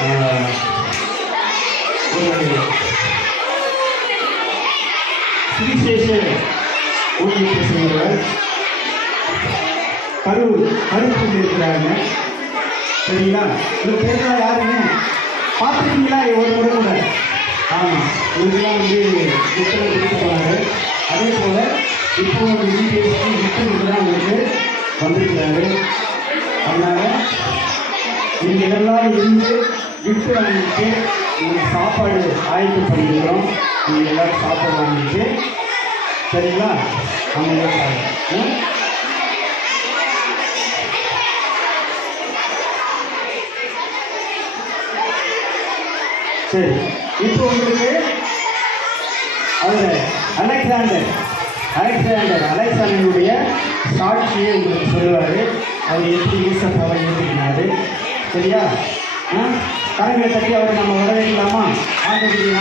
ஆஹ், ஒரு சுவிசேஷ ஊழியத்தை செய்கிறவர் கரு கருத்து இருக்கிறாங்க சரிங்களா இந்த பேருந்தா யாருங்க பார்த்துருக்கீங்களா ஒரு முறை கூட ஆமாம் இதுக்கெல்லாம் வந்து புத்தகம் கொடுத்து போனாங்க அதே போல் இப்போ ஒரு இன்விடேஷன் விட்டு தான் உங்களுக்கு வந்திருக்கிறாரு அதனால் நீங்கள் எல்லாரும் இருந்து விட்டு வாங்கிட்டு நீங்கள் சாப்பாடு ஆயத்தம் பண்ணிக்கிறோம் நீங்கள் எல்லோரும் சாப்பாடு வாங்கிட்டு சரிங்களா? அவங்க சரி. இப்போ உங்களுக்கு அவர் அலெக்சாண்டர் அலெக்சாண்டர் அலெக்சாண்டருடைய சாட்சியை உங்களுக்கு சொல்லுவார். அவர் எப்படி ஈசப்பாவை ஏற்றுக்கினாரு சரியா? கரங்களை தட்டி அவரை நம்ம வரவேற்கலாமா? ஆண்டவருடைய